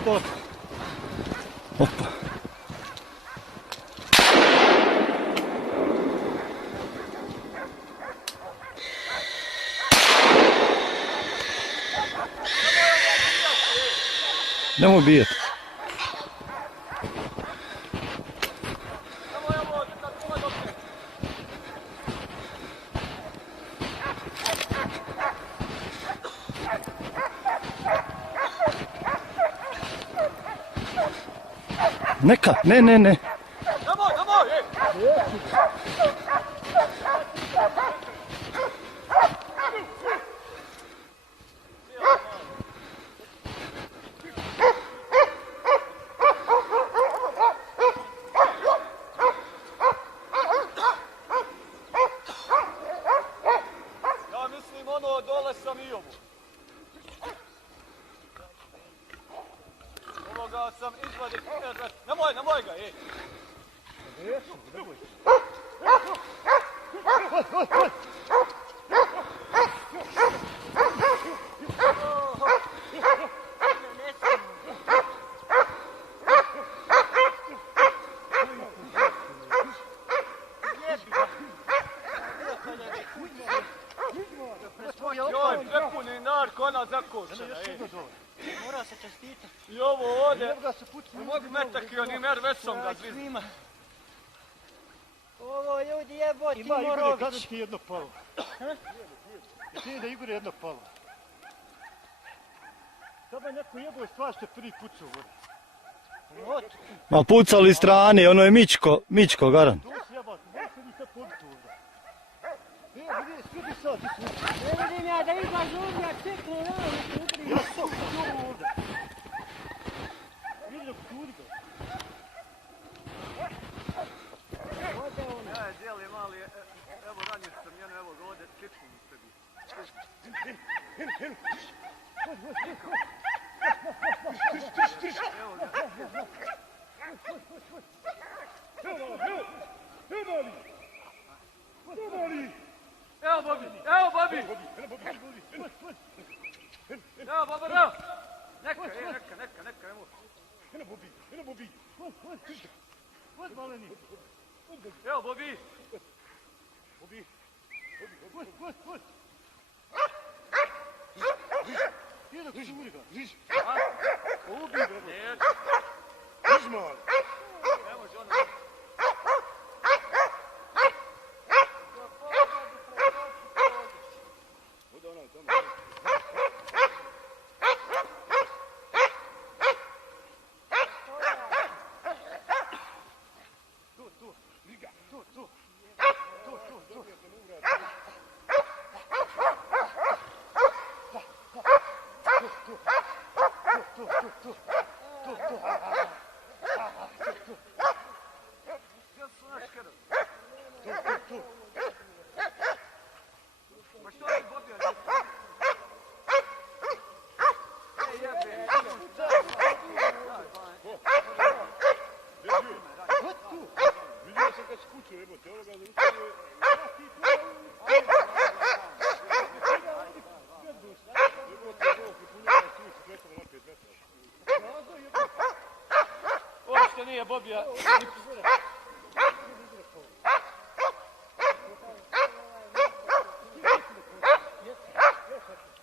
je to. Opa. Nemoj bijeti. Neka, ne. Nemoj, ja mislim ono dole sam i ovo. Ovoga sam izvadio. Nemoj ga, ej. Joj, prepuni narko, ona zakočena, ej. Mora se čestitati. I ovo ovdje, ne mogu metak i onim jer već sam ga zvizio. Ovo ljudi jebo Ima Igor, Timorović. kada ti jedno palo? Ti da Igor jedno palo. Sada je neko jebo i stvar što je prvi pucao vode. Ma pucali strani, ono je Mičko garant. To si jebati, ne se ni sad pobiti ovdje. Vidi, svi bi sad ti pucao. Ne vidim ja da izlazi ovdje, a čekne rano se udri. Ja sam pucao ovdje. Vidi dok turi ga. Ode ono. Ja je dijeli mali, evo ranije sam njeno, evo ga ovdje, kičku mi se bi. Evo ga. Evo Bobi! Evo Bobi, evo! Neka, evo. Eno Bobi! Maleni! Evo Bobi! Bobi! Nije dok turi ga. Ubi ga. Neću. Izmali. Ne može ono. Uopšte nije Bobija.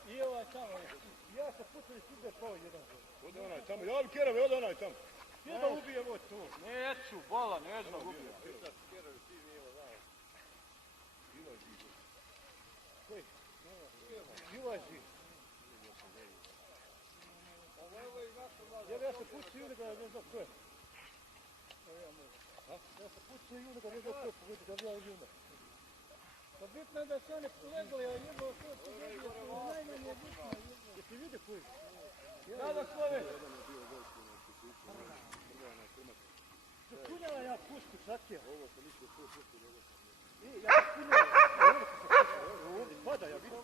I ovaj tamo. Ja sam pucao i sviđa pao jedan. Ode onaj tamo. Ja li kerave, ode onaj tamo. Nije da ubijemo to. Neću, bola, neću da ubijemo. Živaži. Jer ja sam pucao i unika, ne znam ko je. Ja sam pucao i unika, ne znam ko je, pogledaj kad ja uđem. Pa bitno je da se one polegli, a jebo sve polegli, najmanje bitno. Jesi vidio koji? Nada Slove! Zakunjala ja pušku, šakija. Ovo sam mislio svoj pušku, nego sam mislio. Ja zakunjala, ovdje pada, ja vidim.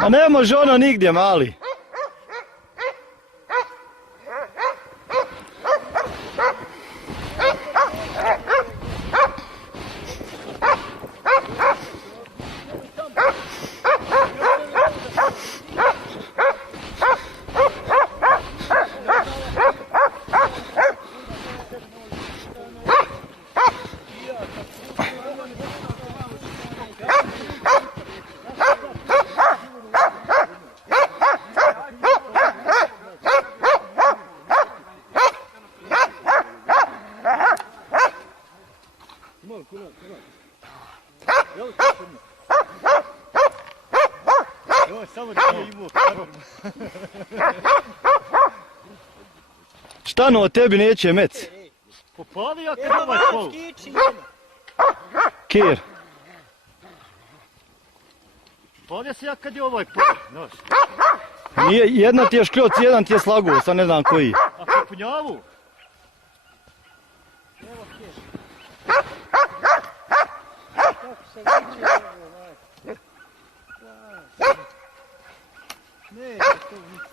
A ne može ono nigdje, mali. Štano od tebi neće mec. Popali ja kad ovaj pol. Kir. Popali se ja kad je ovaj pol. Znaš. Nije, jedna ti je škljoc, jedan ti je slagu, sad ne znam koji. A po punjavu? Kako se viče ovo, majke. Neće to ništa.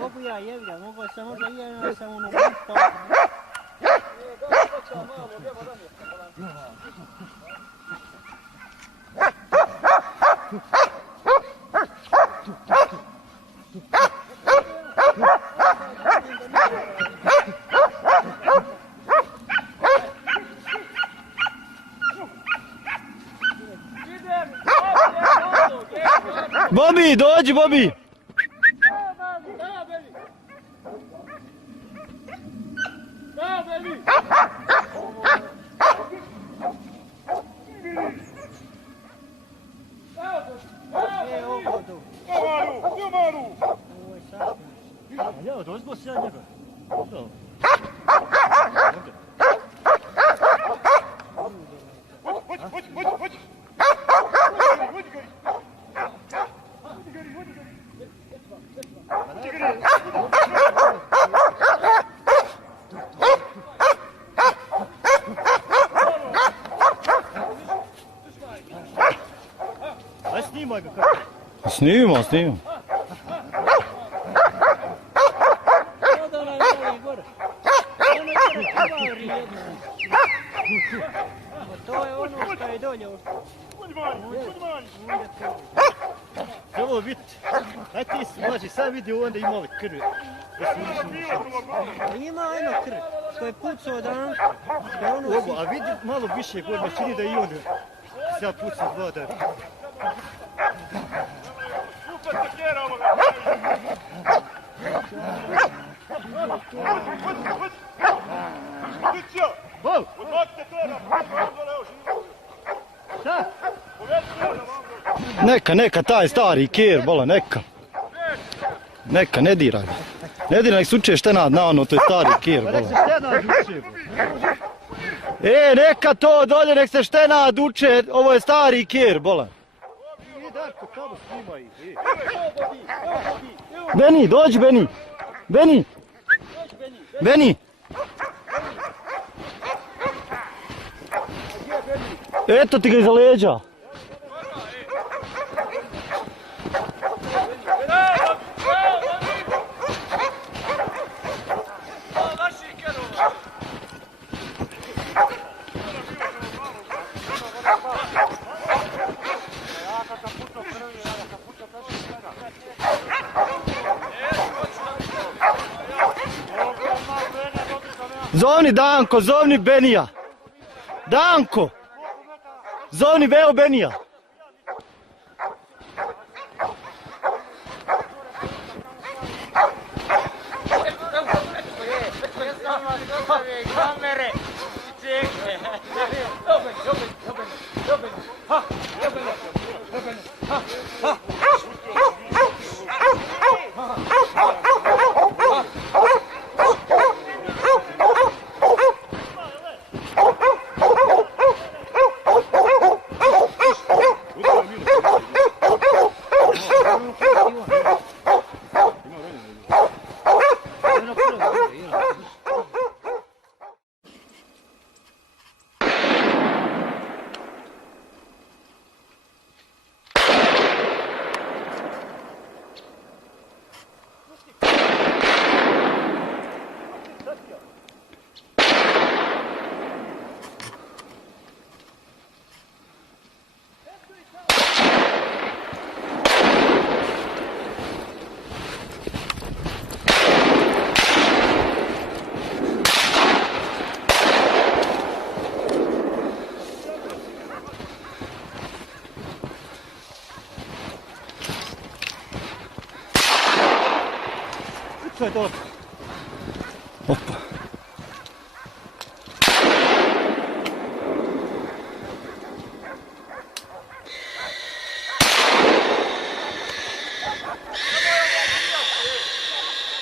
Mogu ja jevlja, mogu sam možda i ja sam ono upao. Bobi, dođi Bobi! Ja, dozbo se ja njega. Aj snimaj ga kako. Snimamo. To je ono što je dolje. Ovo vidi. Aj ti slaži, sad vidi onda imali krvi. Ima ono krv što je pucao dan. Ovo, a vidi malo više godine, čini da i on sad pucao dva dana. Super se kjera ovoga! Bol! Odmakite kjera! Šta? Neka, taj stari kir, bola, neka. Neka, ne diraj. Ne diraj, nek suče štenad na ono, to je stari kir, Pa nek bola. se štena duše. Neka to dolje, nek se štenad uče, ovo je stari kir, bola. I Darko, kamo snimaj. Beni, dođi Beni. Beni. Eto ti ga iza leđa. Zovni Danko, zovni Benija. Danko! Zovni Veo Benija. pucaj to. Opa.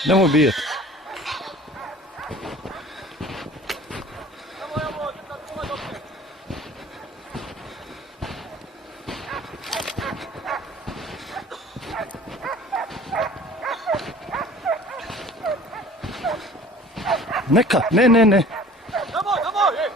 Nemoj bijeti. Neka, ne. Nemoj, nemoj, ej!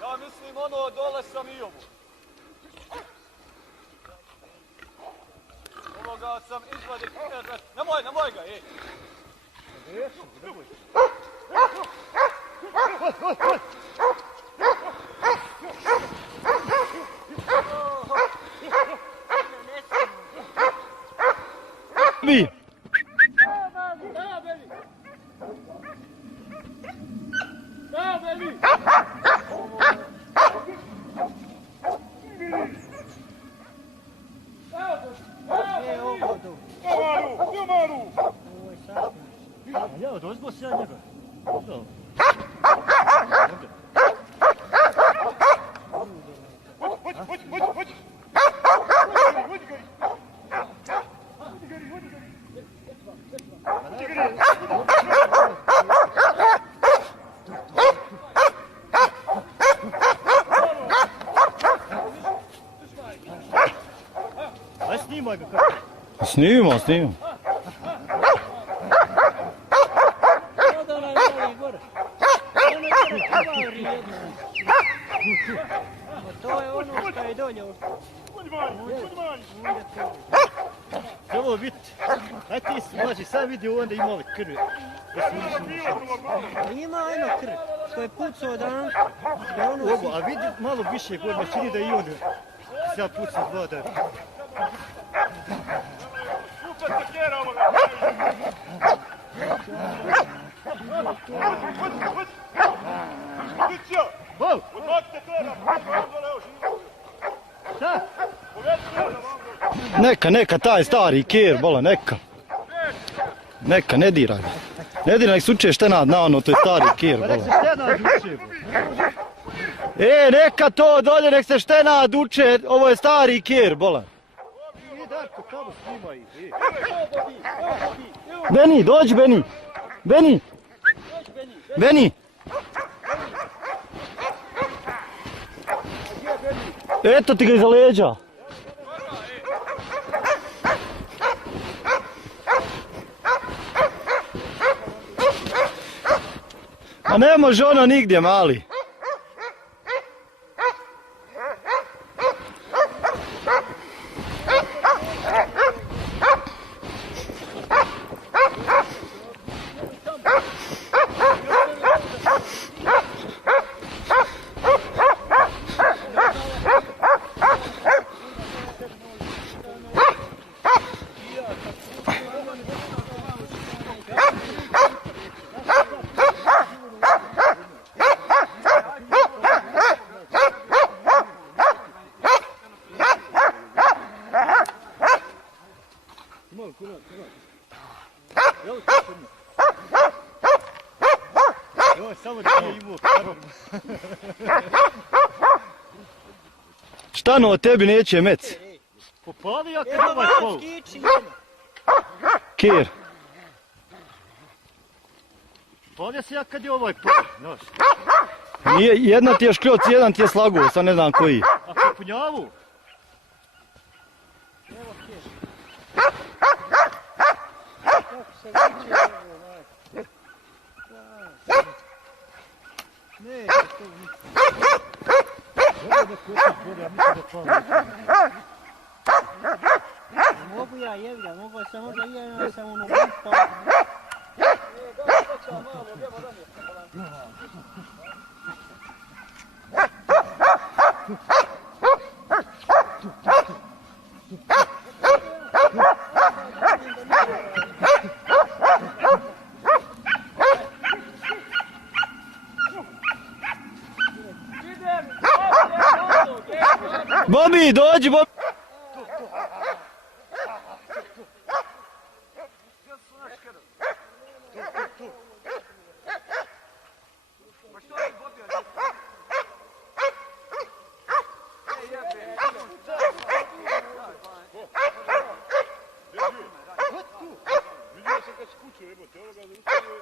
Ja mislim ono dole sam i ovu. Ovoga sam izvadik, nemoj ga, ej! Bi. Ja, dozgo se ja njega. Dobro. Aj snimaj ga kako. Snimam. Odo onaj mali gore. Ono je krvari jedno. To je ono što je dolje. Trebalo biti. Aj ti slaži, sad vidi onda ima ove krvi. Ima jedno krv što je pucao dan. Ovo, a vidi malo više gore, me čini da i on sad puca dva da. Bol! Neka, taj stari kjer, bola, neka. Neka, ne diraj ga. Ne diraj, nek suče štenad na ono, to je stari kjer, Pa nek se bola. štena duše. Neka to dolje, nek se štenad uče, ovo je stari kjer, bola. I Darko, kamo snimaj. Beni, dođi Beni. Beni. Eto ti ga iza leđa. A ne može ono nigdje, mali. Evo, samo da nije imao karom. Šta no, tebi neće mec? Popali ja kad ovaj pol. Kjer. Popali se ja kad je ovaj pol. Znaš. Nije, jedna ti je škljoc, jedan ti je slaguo, sad ne znam koji. A popunjavu? Mogu ja jevlja, mogu samo da ja sam ono upao. Bobi, dođi, Bobi. Ma što je Bobija? Vidio sam kad skuću, jebote, ovoga zaustavio je.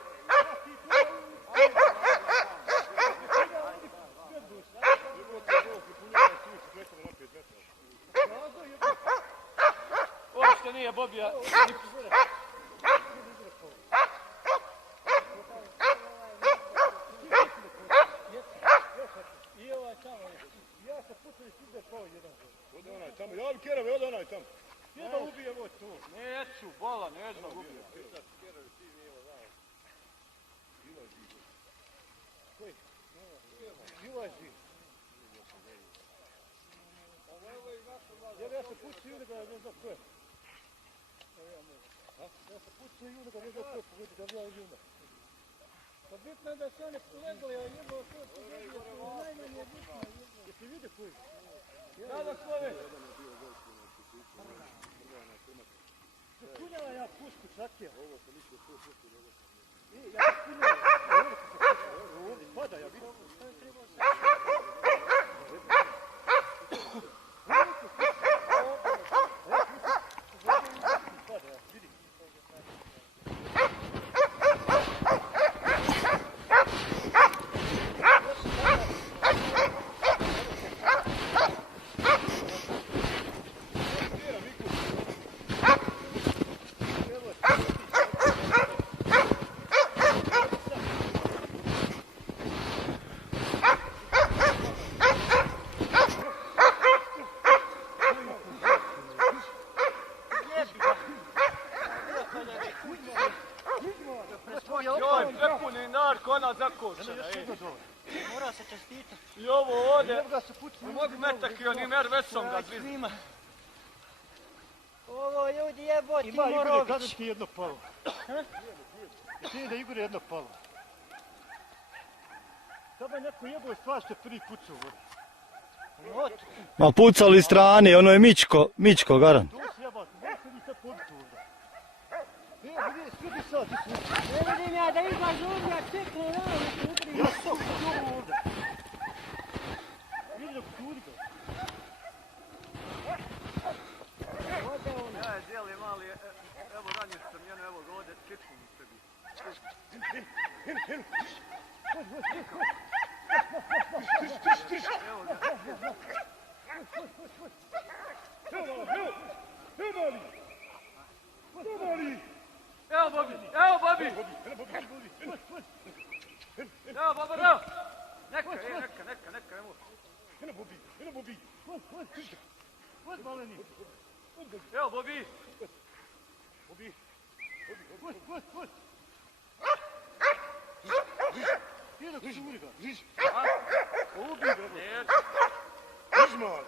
Jebote, ovo pripunjava suvić preko na 5 metara. Uopšte nije Bobija. I ovaj tamo. Ja sam pucao i svuda pao jedan. Ode onaj tamo, javi Kerove, ode onaj tamo. Gdje da ubije ovo to? Neću, bola, neću da ubija. Ilazi. Ja sam pucao i ulega, ne znam ko je. Ja sam pucao i ulega, ne znam ko je, pogodi da bi ja uđuna. Pa bitno je da se one polegali, a jebao to pogodio, to najmanje bitno. Jesi vidio koji? Kada Slove? Zakunjala ja pušku, čakija. Ovo sam mislio to pušku, nego sam mislio. Ja zakunjala. Ovdje pada, ja vidim. Joj, prepuni narko, ona zakočena. Mora se čestita. I ovo ode. Ne mogu metak i oni mer, već sam ga zvizdao. Svima. Ovo ljudi jeboti Ima Igor, Morović. kada ti jedno palo? Ti da Igor jedno palo. Sada je neko jebao stvar što je prvi pucao vode. Ma pucali strane, ono je Mičko garan. To si jebati, mora se mi sad pobiti ovdje. Vidi, svi sad ti su. Ne vidim ja da izlazi ovdje, a čekne rano se udri. Ja sam ovo ovdje. Vidi dok turi ga. Ode ono. Ja je dijeli mali, evo ranije sam njeno, evo ga ode, kičku mi sebi. Evo ga. Evo Bobi, evo Bobi! Evo Bobi, evo! Neka, evo. Eno Bobi. Vod maleni. Evo Bobi! Vod. Gdje dok turi ga? Ubi ga. Neću. Uzman.